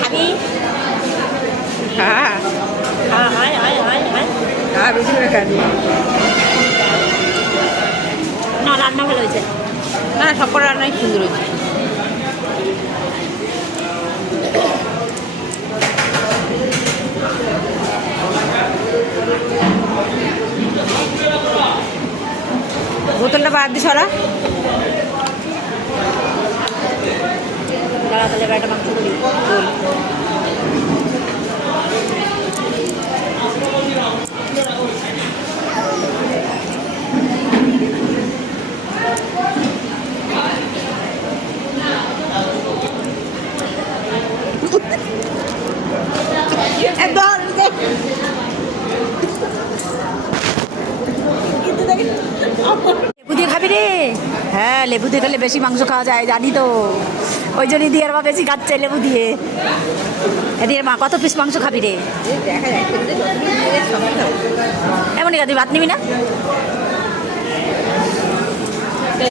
খাবি? হ্যাঁ হ্যাঁ, বেশি করে খাবি। না, রান্না ভালো হয়েছে। না, সব কটা রান্নাই সুন্দর হয়েছে। বোতলটা বাদ দিস ওরা। দাঁড়া, তাহলে একটা মাংস করি। লেবু দিয়ে খাবি রে? হ্যাঁ, লেবু দিয়ে খেলে বেশি মাংস খাওয়া যায়, জানি তো। ওই জন্যই দিয়ে মা বেশি খাচ্ছে লেবু দিয়ে। এদিকে মা কত পিস মাংস খাবি রে? এমনই তুই ভাত নিবি না?